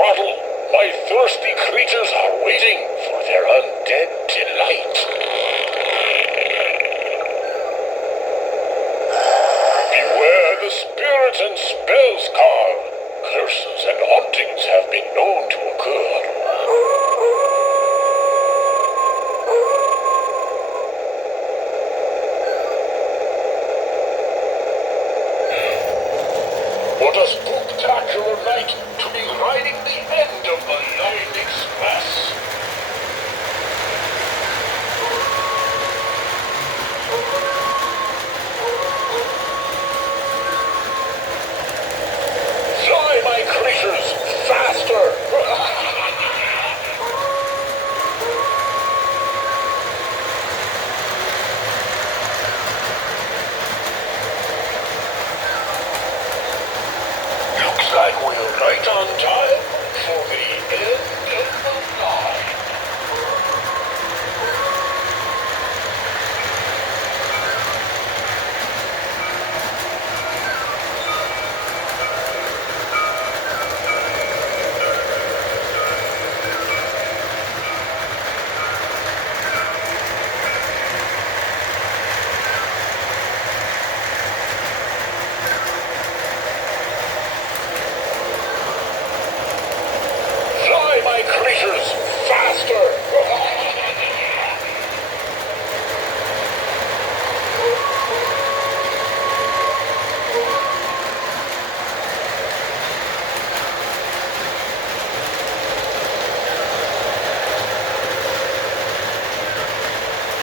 throttle. My thirsty creatures are waiting for their undead delight. Beware the spirit and spells, Carl. Curses and hauntings have been known to occur. What a spectacular night to be riding the end of the Line Express. Fly, my creatures, faster! Looks like we're right on time.